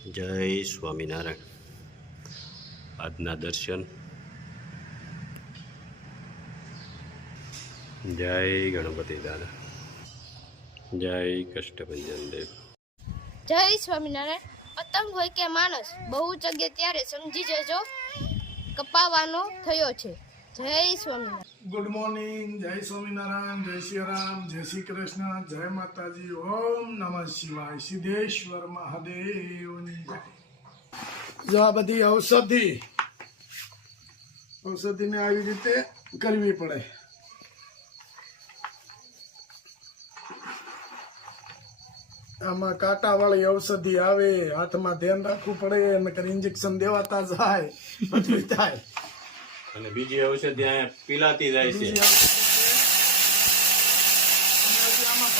જય સ્વામિનારાયણ. આજના દર્શન. જય ગણપતિ દાદા. જય કષ્ટભંજન દેવ. જય સ્વામિનારાયણ. પતંગ હોય કે માણસ, બહુ જગ્યા ત્યારે સમજી જજો કપાવાનો થયો છે. જય સ્વામિનારાયણ. Good morning. જય સ્વામિનારાયણ, જય શ્રી રામ, જય શ્રી કૃષ્ણ, જય માતાજી, ઓમ નમઃ શિવાય, સિદ્ધેશ્વર મહાદેવની જય. જો આ બધી ઔષધિને આવી રીતે કરવી પડે. આમાં કાંટા વાળી ઔષધિ આવે, હાથમાં ધ્યાન રાખવું પડે, નકર ઇન્જેક્શન દેવાતા જાય પછી થાય. અને બીજી ઔષધિ અહીંયા પીલાતી જાય છે. બીજી ઔષધિ છે. અને હજી આમાં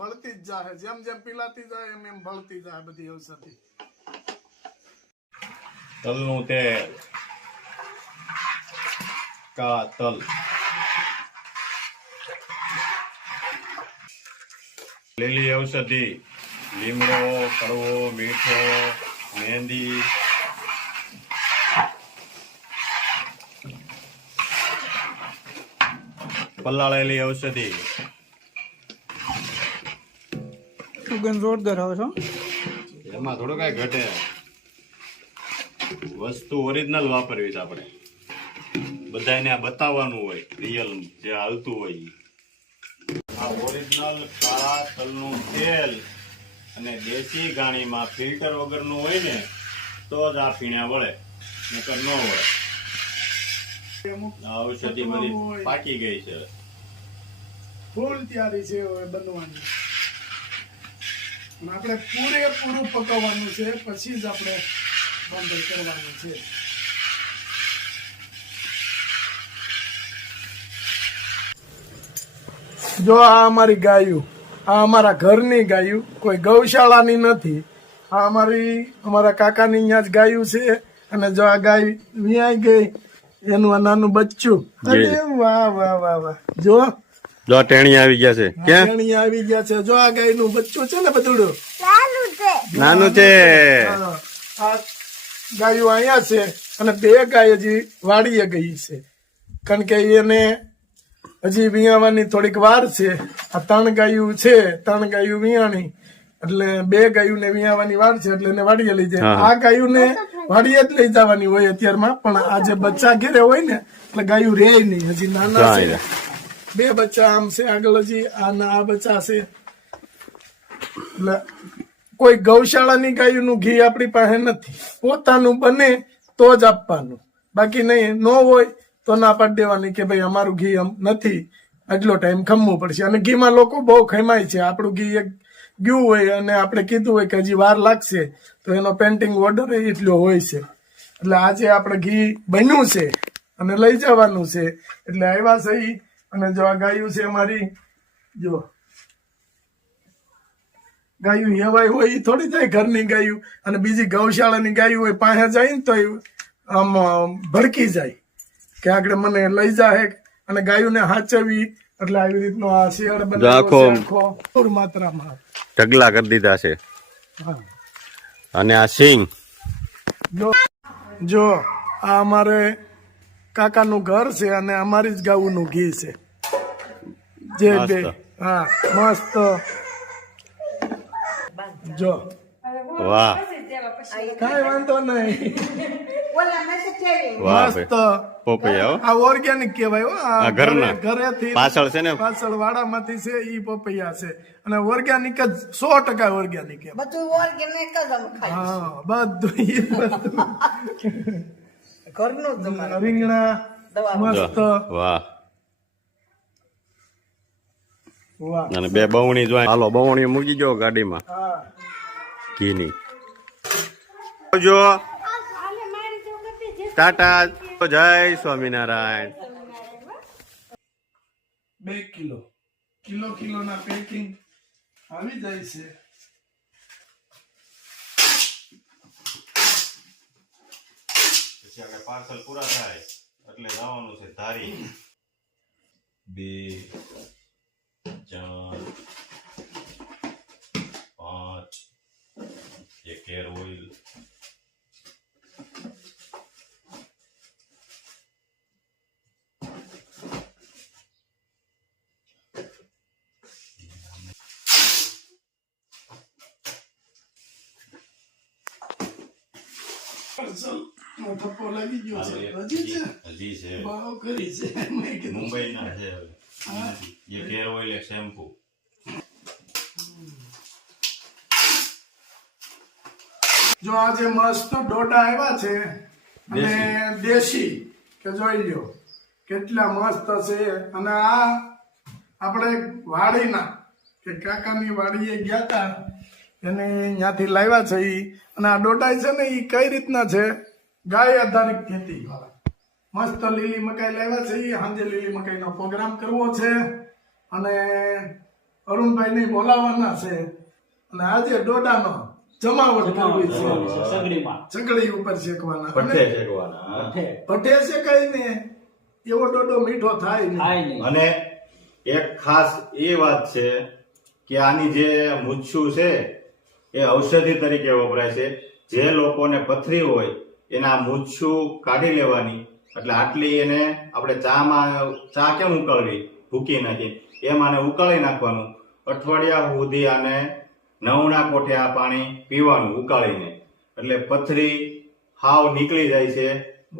ભળતી જ જાહે. જેમ જેમ પીલાતી જાય એમ એમ ભળતી જાય બધી ઔષધિ. તલનું તેલ, કા તલ, લીલી ઔષધિ, લીમડો, કડવો, મીઠો, મહેંદી, પલાળેલી ઔષધિ. સુગંધ જોરદાર આવે છે. એમાં થોડું કઈ ઘટે. વસ્તુ ઓરિજિનલ વાપરવી છે આપણે. બધાને આ બતાવવાનું હોય, રિયલ જે હાલતું હોય ઈ. આ ઓરિજિનલ કાળા તલનું તેલ અને દેશી ગાણીમાં ફિલ્ટર વગરનું હોય ને તો જ આ પીણ્યા વળે, નકર ન વળે. આ ઔષધિ બધી પાકી ગઈ છે. ફૂલ તૈયારી છે હવે બનવાની. અને આપણે પૂરેપૂરું પકવવાનું છે, પછી જ આપણે બંધ કરવાનું છે. જો આ અમારી ગાયું, આ અમારા ઘરની ગાયું, કોઈ ગૌશાળાની નથી. આ અમારા કાકાની અહીંયા જ ગાયું છે. અને જો આ ગાય વિયાઈ ગઈ, એનું આ નાનું બચ્ચું. અરે વાહ વાહ વાહ વાહ. જો ટેણી આવી ગયા છે. ક્યાં ટેણી આવી ગયા છે. જો આ ગાયનું બચ્ચું છે ને બદુડું નાનું છે. આ ગાયો અહીંયા છે અને બે ગાય હજી વાડીએ ગઈ છે, કારણ કે એને હજી વિયાવાની થોડીક વાર છે. આ 3 ગાયું છે, 3 ગાયું વિયાણી, એટલે 2 ગાયુંને વિયાવાની વાર છે, એટલે એને વાડીએ લઈ જાય. આ ગાયુંને વાડીએ જ લઈ જવાની હોય અત્યારમાં, પણ આ જે બચ્ચા ઘેરે હોય ને એટલે ગાયું રે નહીં, હજી નાના છે. 2 બચ્ચા આમ છે આગળ, હજી આ બચ્ચા છે. એટલે કોઈ ગૌશાળાની ગાયનું ઘી આપણી પાસે નથી. પોતાનું બને તો જ આપવાનું, બાકી નહીં. ન હોય તો ના પાડી દેવાની કે ભાઈ અમારું ઘી નથી, આટલો ટાઈમ ખમવું પડશે. અને ઘીમાં લોકો બહુ ખમાય છે. આપણું ઘી એક ગયું હોય અને આપણે કીધું હોય કે હજી વાર લાગશે, તો એનો પેન્ટિંગ ઓર્ડર એટલો હોય છે. એટલે આજે આપણે ઘી બન્યું છે અને લઈ જવાનું છે, એટલે આવ્યા સહી. અને જો આ ગાયું છે અમારી, જો ગાયું હેવાય હોય એ થોડી થાય ઘરની ગાયું. અને બીજી ગૌશાળાની ગાયું હોય પાસે જાય ને તો આમ ભડકી જાય કે આગળ મને લઈ જાય. અને ગાયુંને હાચવવી એટલે આવી રીતનો આ શિયાળ બનાવ્યો માત્રામાં ઢગલા કરી દીધા છે. હા. અને આ સિંગ, જો આ અમારે કાકાનું ઘર છે અને અમારી જ ગાયુંનું ઘી છે. જે બે હા મસ્ત. જો વાહ કઈ વાંધો નહીં. વાહ મસ્ત પોપૈયા. આ ઓર્ગેનિક કહેવાય હો. આ ઘરના ઘરેથી પાછળ છે ને, પાછળ વાડામાંથી છે ઈ પપૈયા છે. અને ઓર્ગેનિક જ 100% ઓર્ગેનિક. બધું ઓર્ગેનિક જ અમે ખાઈએ હા બધું ઘરનું જ અમારે. રીંગણા દવા મસ્ત. વાહ. વાહ. અને 2 બવણી જો હાલો બવણી મૂકી જો ગાડીમાં હા ઘીની. આવજો. ટાટા. જય સ્વામિનારાયણ. 2 કિલોના પેકિંગ આવી જાય છે. પછી આપણે પાર્સલ પૂરા થાય એટલે જવાનું છે ધારી. 2 4 5 1 હેર ઓઇલ, થપ્પો લાગી ગયો છે હજી છે હજી છે ભાવ કરી છે મેં કીધું મુંબઈના છે એ હેર ઓઇલ એક શેમ્પુ. જો આજે મસ્ત ડોડા આવ્યા છે અને દેશી કે જોઈ લ્યો કેટલા મસ્ત છે. અને આ આપણે વાડીના કે કાકાની વાડીએ ગયા હતા એને ત્યાંથી લાવ્યા છે ઈ. અને આ ડોડા છે ને ઈ કઈ રીતના છે, ગાય આધારિત ખેતી વાળા મસ્ત લીલી મકાઈ લાવ્યા છે ઈ. સાંજે લીલી મકાઈનો પ્રોગ્રામ કરવો છે અને અરુણભાઈ ને બોલાવવાના છે અને આજે ડોડાનો જમાવટ કરવી છે, સગડી ઉપર શેકવાના પઠ્ઠે શેકવાના. ભઠ્ઠે શેકાય ને એવો ડોડો મીઠો થાય નહીં. અને એક ખાસ એ વાત છે કે આની જે મૂછું છે એ ઔષધિ તરીકે વપરાય છે. જે લોકોને પથરી હોય એના મૂછું કાઢી લેવાની, એટલે આટલી એને આપણે ચા કેમ ઉકાળવી ભૂકી નાખી એમ આને ઉકાળી નાખવાનું. અઠવાડિયા સુધી આને નવણા કોઠે આ પાણી પીવાનું ઉકાળીને, એટલે પથરી હાવ નીકળી જાય છે,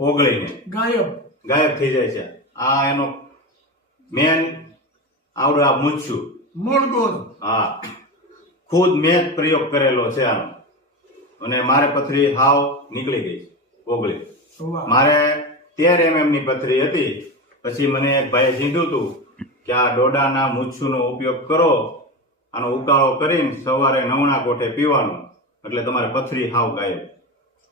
ઓગળીને ગાયબ થઈ જાય છે. આ એનો મેન આવડું આ મૂછું મૂળ ગુણ. હા, ખુદ મેં જ પ્રયોગ કરેલો છે આનો. અને મારે પથરી હાવ નીકળી ગઈ, ઓગળી. મારે 13 mm ની પથરી હતી. પછી મને એક ભાઈએ કીધું હતું કે આ ડોડાના મૂછુનો ઉપયોગ કરો, આનો ઉકાળો કરીને સવારે નવણા કોઠે પીવાનું, એટલે તમારે પથરી હાવ ગાયબ,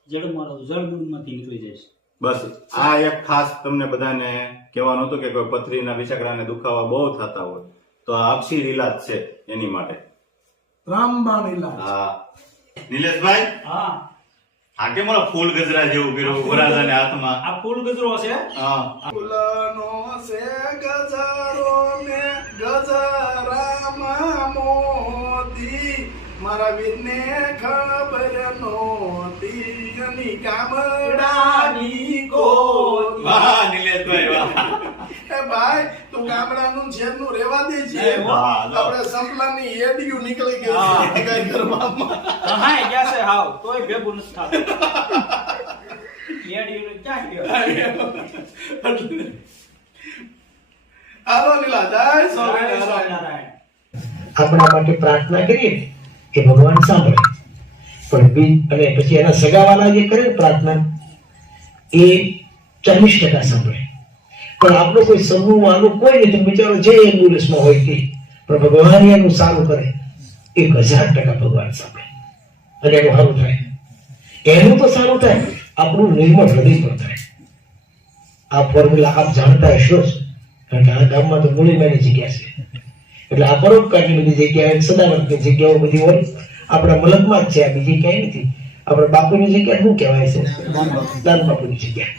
જળમાંથી નીકળી જાય. બસ આ એક ખાસ તમને બધાને કહેવાનું હતું કે કોઈ પથરીના વિષાકરાને દુખાવા બહુ થતા હોય તો આ અક્ષીર ઇલાજ છે એની માટે. રામબાણ ઇલાજ. હા નિલેશભાઈ, હા, આ કેમ ઓલા ફૂલ ગજરા જેવું કર્યું વરરાજાને હાથમાં? આ ફૂલ ગજરો છે. હા, ફૂલનો છે ગજારો ને ગજરામાં મોતી, મારા વીરને ખબર નહોતી એની ગામડાની કોતી. વાહ નિલેશભાઈ વાહ. એ ભાઈ તું ગામડાનું શહેરનું રેવા દે છે. વાહ, આપણે સંપલાની એડિયું નીકળી ગઈ છે કઈ ઘરમાં. હાય ગયા છે હાવ તોય ભેગું નથી થતું. યેડીનું ક્યાં ગયો? હાલો લીલા જય જય સ્વામિનારાયણ. સ્વામિનારાયણ. આપણા માટે પ્રાર્થના કરીએ કે ભગવાન સાંભળે, પણ અને પછી એના સગાવાલા જે કરે પ્રાર્થના એ 40% સાંભળે. પણ આપણો કોઈ સમૂહ વાળું કોઈ નહીં, તો બિચારો જે એમ્બ્યુલન્સમાં હોય તે, પણ ભગવાન એનું સારું કરે 1000% ભગવાન સાંભળે અને એનું સારું થાય. એનું તો સારું થાય, આપણું નિર્મળ હૃદય પણ થાય. આ ફોર્મ્યુલા આપ જાણતા હશો જ, કારણ કે આ ગામમાં તો મૂળીમાંની જગ્યા છે. એટલે આ પરોપકારની બધી જગ્યાએ સદાવર્તની જગ્યાઓ બધી હોય આપણા મલકમાં જ છે, આ બીજી ક્યાંય નથી. આપણા બાપુની જગ્યા શું કહેવાય છે? દાન બાપુની જગ્યા.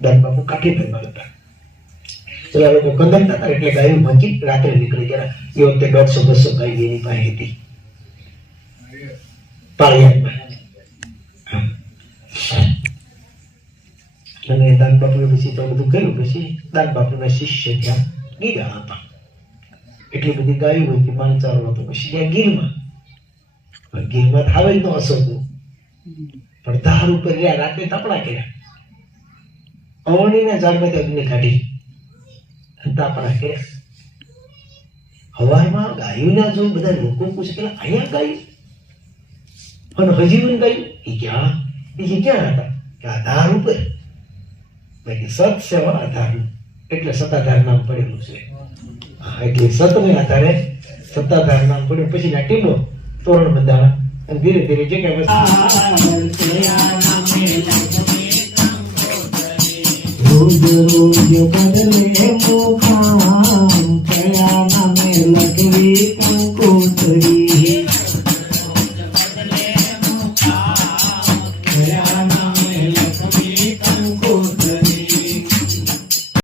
દાન બાપુ કાઠીભરમાં હતા. એટલે આ લોકો કંદરતા હતા એટલે ગાયું ભાંચી રાત્રે નીકળી ગયા. એ વખતે 150-200 ગાય એની પાસે હતી પાળિયાદમાં. અને દાન બાપુએ પછી તો બધું કર્યું. પછી દાન બાપુના શિષ્ય ત્યાં ગીરા હતા. એટલી બધી ગાયો હોય કે માંચારો હતો. પછી ત્યાં ગીરમાં થાવે જ ન અસરતું, પણ ધાર ઉપર ગયા, રાતે તાપણા કર્યા, અવણીના ઝાડમાંથી અગ્નિ કાઢી તાપણા કર્યા. હવારમાં ગાયોના જો બધા લોકો પૂછે કે અહીંયા ગાયું અને હજી પણ ગાયું એ ક્યાં હતા કે આ ધાર ઉપર. સત સેવા આધાર એટલે સત્તાધાર નામ પડેલું છે. એટલે સતને આધારે સત્તાધાર નામ પડ્યું. પછી ના ટીમો તોરણ બંધાણા અને ધીરે ધીરે જે કઈ રોજ રોજ